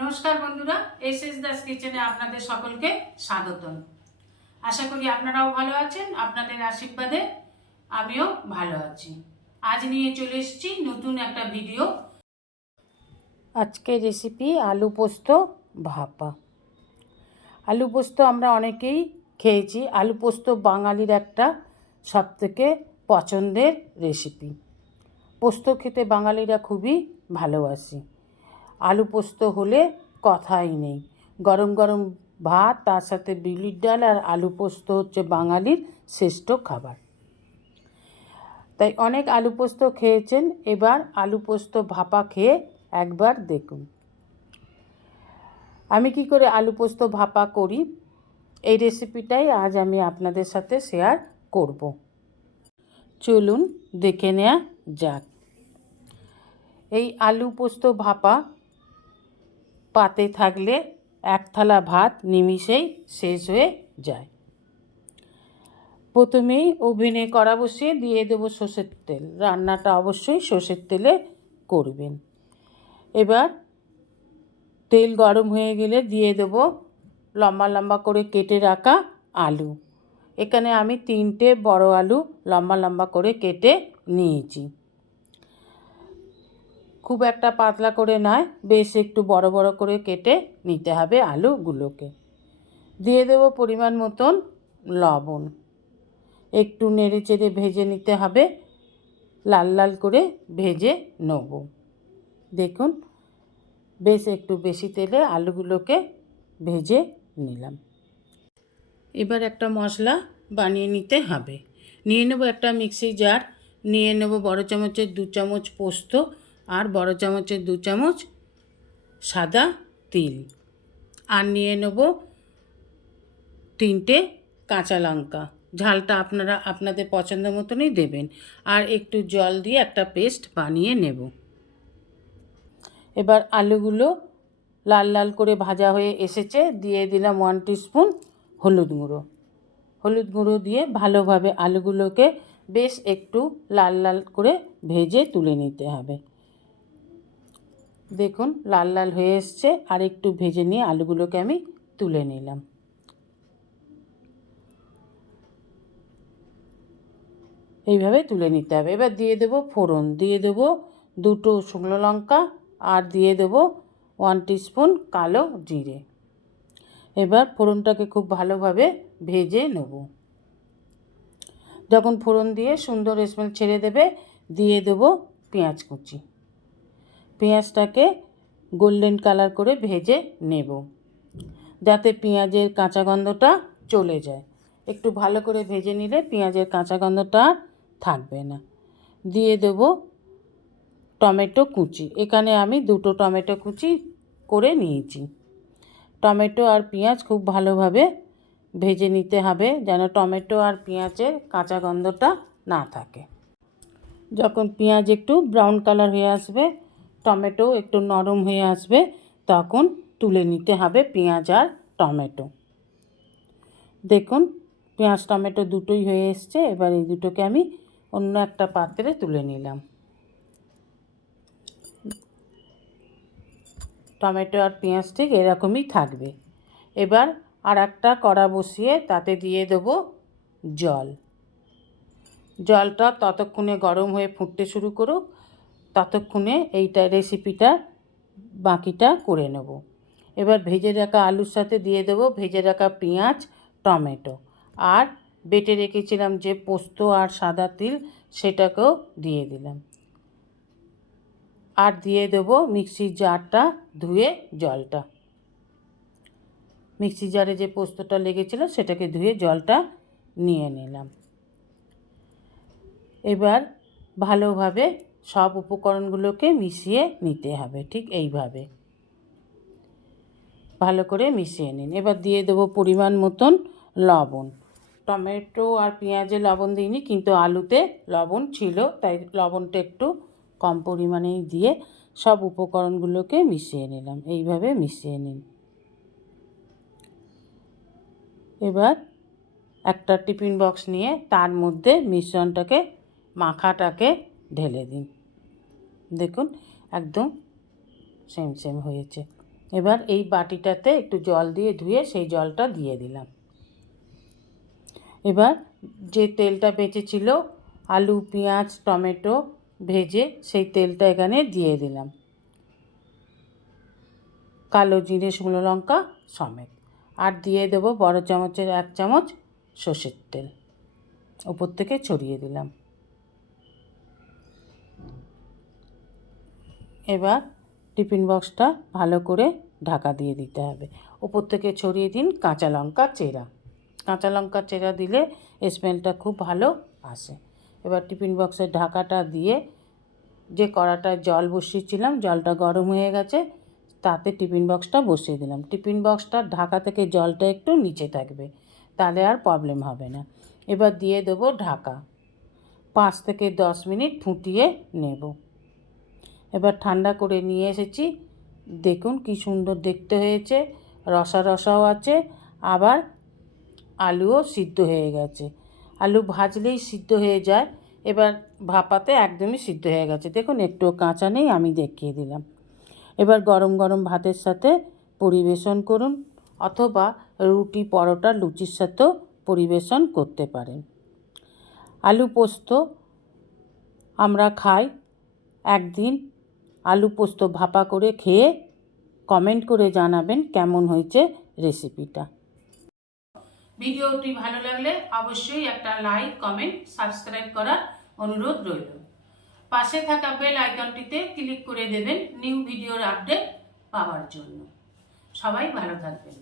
নমস্কার বন্ধুরা S S Das কিচেনে আপনাদের সকলকে স্বাগতম। আশা করি আপনারাও ভালো আছেন, আপনাদের আশীর্বাদে আমিও ভালো আছি। আজ নিয়ে চলে এসেছি নতুন একটা ভিডিও। আজকের রেসিপি আলু পোস্ত ভাপা। আলু পোস্ত আমরা অনেকেই খেয়েছি, আলু পোস্ত বাঙালির একটা সবথেকে পছন্দের রেসিপি পোস্ত খেতে বাঙালিরা খুবই ভালোবাসি। আলু পোস্ত হলে কথাই নেই। গরম গরম ভাত, তার সাথে বিউলির ডাল আর আলু পোস্ত হচ্ছে বাঙালির শ্রেষ্ঠ খাবার। তাই অনেক আলু পোস্ত খেয়েছেন, এবার আলু পোস্ত ভাপা খেয়ে একবার দেখুন। আমি কি করে আলু পোস্ত ভাপা করি? এই রেসিপিটাই আজ আমি আপনাদের সাথে শেয়ার করব। চলুন দেখে নেওয়া যাক। এই আলু পোস্ত ভাপা পাতে থাকলে এক থালা ভাত নিমিষেই শেষ হয়ে যায়। প্রথমেই ওভেনে কড়া বসিয়ে দিয়ে দেবো সর্ষের তেল। রান্নাটা অবশ্যই সর্ষের তেলে করবেন। এবার তেল গরম হয়ে গেলে দিয়ে দেবো লম্বা লম্বা করে কেটে রাখা আলু। এখানে আমি তিনটে বড় আলু লম্বা লম্বা করে কেটে নিয়েছি। খুব একটা পাতলা করে নয়, বেশ একটু বড় বড় করে কেটে নিতে হবে আলুগুলোকে। দিয়ে দেব পরিমাণ মতন লবণ। একটু নেড়ে চেড়ে ভেজে নিতে হবে। লাল লাল করে ভেজে নেব। দেখুন, বেশ একটু বেশি তেলে আলুগুলোকে ভেজে নিলাম। এবার একটা মশলা বানিয়ে নিতে হবে। নিয়ে নেব একটা মিক্সি জার, নিয়ে নেব বড় চামচের দু চামচ পোস্ত আর বড় চামচের দু চামচ সাদা তিল। আর নিয়ে নেব তিনটে কাঁচা লঙ্কা। ঝালটা আপনারা আপনাদের পছন্দ মতনই দেবেন। আর একটু জল দিয়ে একটা পেস্ট বানিয়ে নেব। এবার আলুগুলো লাল লাল করে ভাজা হয়ে এসেছে। দিয়ে দিলাম ওয়ান স্পুন হলুদ গুঁড়ো। হলুদ গুঁড়ো দিয়ে ভালোভাবে আলুগুলোকে বেশ একটু লাল লাল করে ভেজে তুলে নিতে হবে। দেখুন, লাল লাল হয়ে এসছে। আর একটু ভেজে নিয়ে আলুগুলোকে আমি তুলে নিলাম। এইভাবে তুলে নিতে হবে। এবার দিয়ে দেবো ফোড়ন। দিয়ে দেবো দুটো শুকনো লঙ্কা আর দিয়ে দেবো ওয়ান স্পুন কালো জিরে। এবার ফোড়নটাকে খুব ভালোভাবে ভেজে নেব। যখন ফোড়ন দিয়ে সুন্দর স্মেল ছেড়ে দেবে, দিয়ে দেবো পেঁয়াজ কুচি। পেঁয়াজটাকে গোল্ডেন কালার করে ভেজে নেব, যাতে পেঁয়াজের কাঁচা গন্ধটা চলে যায়। একটু ভালো করে ভেজে নিলে পেঁয়াজের কাঁচা গন্ধটা থাকবে না। দিয়ে দেব টমেটো কুচি। এখানে আমি দুটো টমেটো কুচি করে নিয়েছি। টমেটো আর পেঁয়াজ খুব ভালোভাবে ভেজে নিতে হবে, যেন টমেটো আর পেঁয়াজের কাঁচা গন্ধটা না থাকে। যখন পেঁয়াজ একটু ব্রাউন কালার হয়ে আসবে টমেটো একটু নরম হয়ে আসবে, তখন তুলে নিতে হবে পেঁয়াজ আর টমেটো। দেখুন, পেঁয়াজ টমেটো দুটোই হয়ে এসছে, এবার এই দুটোকে আমি অন্য একটা পাত্রে তুলে নিলাম। টমেটো আর পেঁয়াজ ঠিক এরকমই থাকবে। এবার আর একটা কড়া বসিয়ে তাতে দিয়ে দেবো জল। জলটা ততক্ষণে গরম হয়ে ফুটতে শুরু করুক ততক্ষণে এইটা রেসিপিটা বাকিটা করে নেব। এবার ভেজে রাখা আলুর সাথে দিয়ে দেবো ভেজে রাখা পেঁয়াজ, টমেটো। আর বেটে রেখেছিলাম যে পোস্ত আর সাদা তিল, সেটাকেও দিয়ে দিলাম। আর দিয়ে দেবো মিক্সির জারটা, ধুয়ে জলটা। মিক্সি জারে যে পোস্তটা লেগেছিল, সেটাকে ধুয়ে জলটা নিয়ে নিলাম। এবার ভালোভাবে সব উপকরণগুলোকে মিশিয়ে নিতে হবে, ঠিক এইভাবে। ভালো করে মিশিয়ে নিন। এবার দিয়ে দেবো পরিমাণ মতন লবণ। টমেটো আর পেঁয়াজে লবণ দিইনি, কিন্তু আলুতে লবণ ছিল, তাই লবণটা একটু কম পরিমাণেই দিয়ে সব উপকরণগুলোকে মিশিয়ে নিলাম। এইভাবে মিশিয়ে নিন। এবার একটা টিফিন বক্স নিয়ে তার মধ্যে মিশ্রণটাকে, মাখাটাকে ঢেলে দিন। দেখুন, একদম সেম সেম হয়েছে। এবার এই বাটিটাতে একটু জল দিয়ে ধুয়ে সেই জলটা দিয়ে দিলাম। এবার যে তেলটা বেঁচেছিল, আলু, পেঁয়াজ, টমেটো ভেজে সেই তেলটা এখানে দিয়ে দিলাম। কালো জিরে, শুকনো লঙ্কা সমেত। আর দিয়ে দেবো বড় চামচের এক চামচ সর্ষের তেল। ওপর থেকে ছড়িয়ে দিলাম। এবার টিফিন বক্সটা ভালো করে ঢাকা দিয়ে দিতে হবে। ওপর থেকে ছড়িয়ে দিন কাঁচা লঙ্কা চেরা। কাঁচা লঙ্কা চেরা দিলে স্মেলটা খুব ভালো আসে। এবার টিফিন বক্সের ঢাকাটা দিয়ে যে কড়াটায় জল বসিয়েছিলাম, জলটা গরম হয়ে গেছে, তাতে টিফিন বক্সটা বসিয়ে দিলাম। টিফিন বক্সটা ঢাকা থেকে জলটা একটু নিচে থাকবে, তাহলে আর প্রবলেম হবে না। এবার দিয়ে দেবো ঢাকা। পাঁচ থেকে দশ মিনিট ফুটিয়ে নেব। এবার ঠান্ডা করে নিয়ে এসেছি। দেখুন কি সুন্দর দেখতে হয়েছে, রসা রসাও আছে, আবার আলুও সিদ্ধ হয়ে গেছে। আলু ভাজলেই সিদ্ধ হয়ে যায়, এবার ভাপাতে একদমই সিদ্ধ হয়ে গেছে। দেখুন একটু কাঁচা নেই, আমি দেখিয়ে দিলাম। এবার গরম গরম ভাতের সাথে পরিবেশন করুন, অথবা রুটি, পরোটা, লুচির সাথেও পরিবেশন করতে পারেন। আলু পোস্ত আমরা খাই একদিন আলু পোস্ত ভাপা করে খেয়ে কমেন্ট করে জানাবেন কেমন হয়েছে রেসিপিটা ভিডিওটি ভালো লাগলে অবশ্যই একটা লাইক কমেন্ট সাবস্ক্রাইব করার অনুরোধ রইল। পাশে থাকা বেল আইকনটিতে ক্লিক করে দেবেন নিউ ভিডিওর আপডেট পাওয়ার জন্য। সবাই ভালো থাকবেন।